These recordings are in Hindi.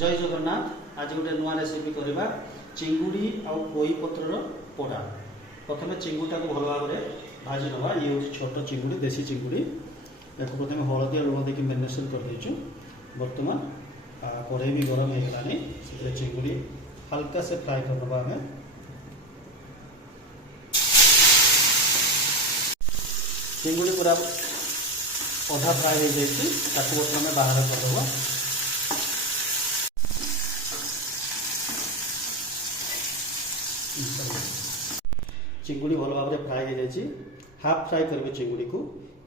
जय जगन्नाथ। आज गोटे नुआ रेसिपी करवा चिंगुड़ी आउ पोई पत्रर पोड़ा। प्रथम चिंगुटा को भल भाव में भाजी नवा। ये हूँ छोट चिंगुड़ी, देसी चिंगुड़ी। या प्रथम हलदी लुण देकी मैरिनेशन कर देचु। बर्तमान कढ़ई भी गरम हो गलानी, से चिंगुड़ी हल्का से फ्राए कर दबा। आम चिंगुड़ी पूरा अधा फ्राए हो जाए, बर्तमान बाहर करदबा। चिंगुड़ी भल भाव में फ्राए हो जाए, हाफ फ्राए करेंगे चिंगुड़ी को।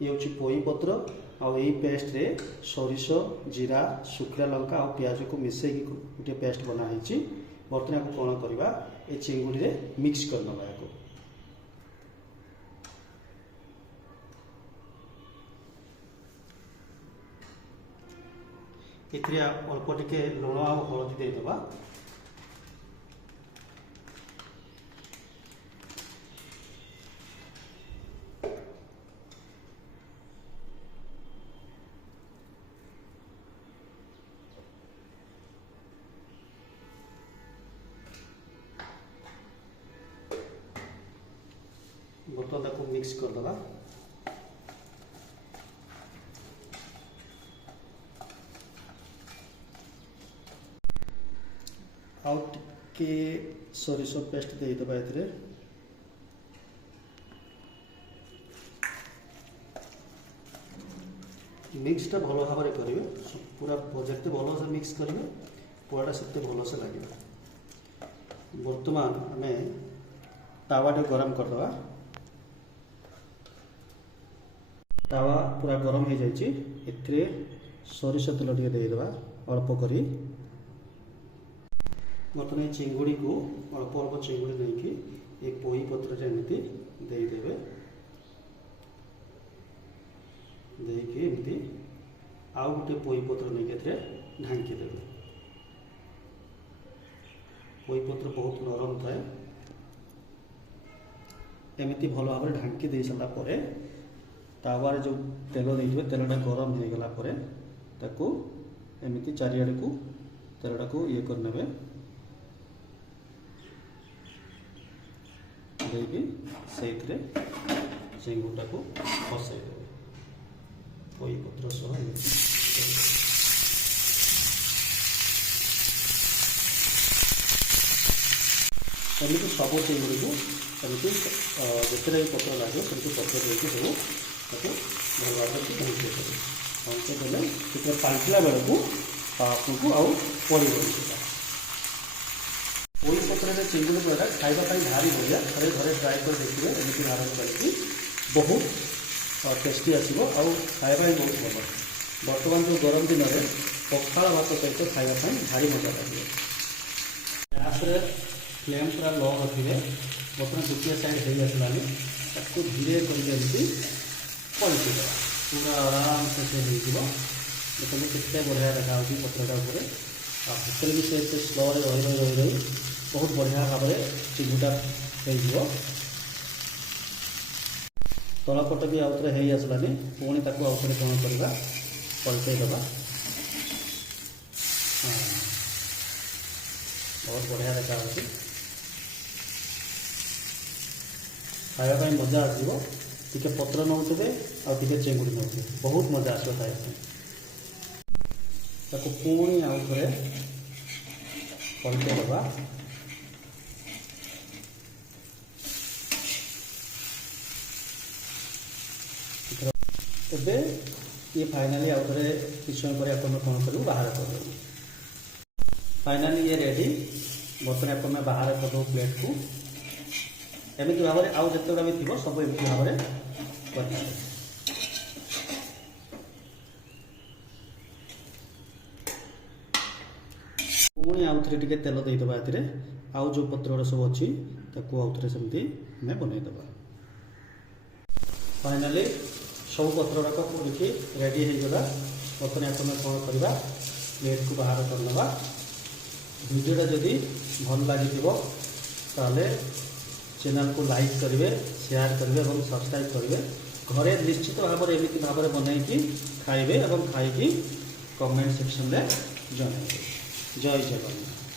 ये हूँ पोई पत्र आउ पेस्ट रे सोरिष, जीरा, शुखला लंका और प्याज को मिसेक गोटे पेस्ट बनाई। बर्तमान को कौन करवा, ये चिंगुड़ी रे मिक्स कर नवा। इथे अल्प टिके लुण आ हलदी देदेबा। बर्तमान को मिक्स कर दबा। आउ टिके सोरिष पेस्ट देदेबा। ए मिक्सटा भल भाव में करेंगे, पूरा जिते भल से मिक्स करेंगे पोड़ाटा से भल से लगे। बर्तमान आम तावा टे गरम करदे। तावा पूरा गरम हो जाए, सोरिष तेल टे देदेबा अल्प करी। बर्तमान चिंगुड़ी को अल्प अल्प चिंगुड़ी नहीं कि पोई पत्र एमती देदेवे। देखिए एमती आउ गोटे पोई पत्र नहीं ढांकी देवे। पोई पत्र बहुत नरम थाए। एमती भल भाव में ढांकी दे सारा पर तावार जो तेल देते तेलटा गरम हो गला पर ताकू एमती चारिआडे को तेलटा को ये करने देगी। से चिंगुटा को फसई देवे पोई पत्र सह। एमती सब चिंगुड़ी को एमती जितने पत्र लगे सेमती पत्र देके सब भल भाव पहुँचे देने से पाल्टिला बेलू आपको आउ पड़े। पोई पत्र चिंगुड़ी पोड़ा खावाई भारी बढ़िया। थे घरे ट्राए कर देखिए, एमती आरम्भ करके बहुत टेस्टी आसो खावाई बहुत भल। बर्तमान जो गरम दिन में पखाल भात सहित खावाई भारी मजा लगे। गैस फ्लेम पूरा लो रखिए। बर्तमान गोटे साइड हो आसलानी, धीरे करके पलटि देवा। पूरा आराम से देखते के बढ़िया देखा पत्रटा उपर आते भी से स्लो रही रही बहुत बढ़िया भाव में चिंगुटा हो। तलपट भी आउ थे हो आसलानी, पुणी ताकू आउ थे कौन करवा पलटई देवा। बहुत बढ़िया देखा खावाई मजा आसो। टिके पत्र नौथे आगे चिंगुड़ी नौथे बहुत मजा आस खाया। ताकू पुणी आउ थे पलटई देवा। एबे ये फाइनाली आउ थे किछ समय पर आप कौन करूँ बाहर कर। फाइनाली ये रेडी। बर्तमान आप बाहर कर प्लेट को। एमती भाव में आउ जितेटा भी थी सब एमती भाव में कर। पुणी आउ थे टिके तेल देदेबा। ए आउ जो पत्र सब अच्छी आउ थे सेमती आम बनईदेवा। फाइनाली सब पत्र गुड़ाक देखिए रेडी होगा। बर्तमान आप कौन करवा प्लेट को बाहर करनवा। वीडियोटा जदि भल लगे चैनल को लाइक करेंगे, शेयर करेंगे और सब्सक्राइब करेंगे। घरे निश्चित भाव में एमती भाव में बनई खाइबे और खाई कमेंट सेक्शन में जन। ଜୟ ଜଗନ୍ନାଥ।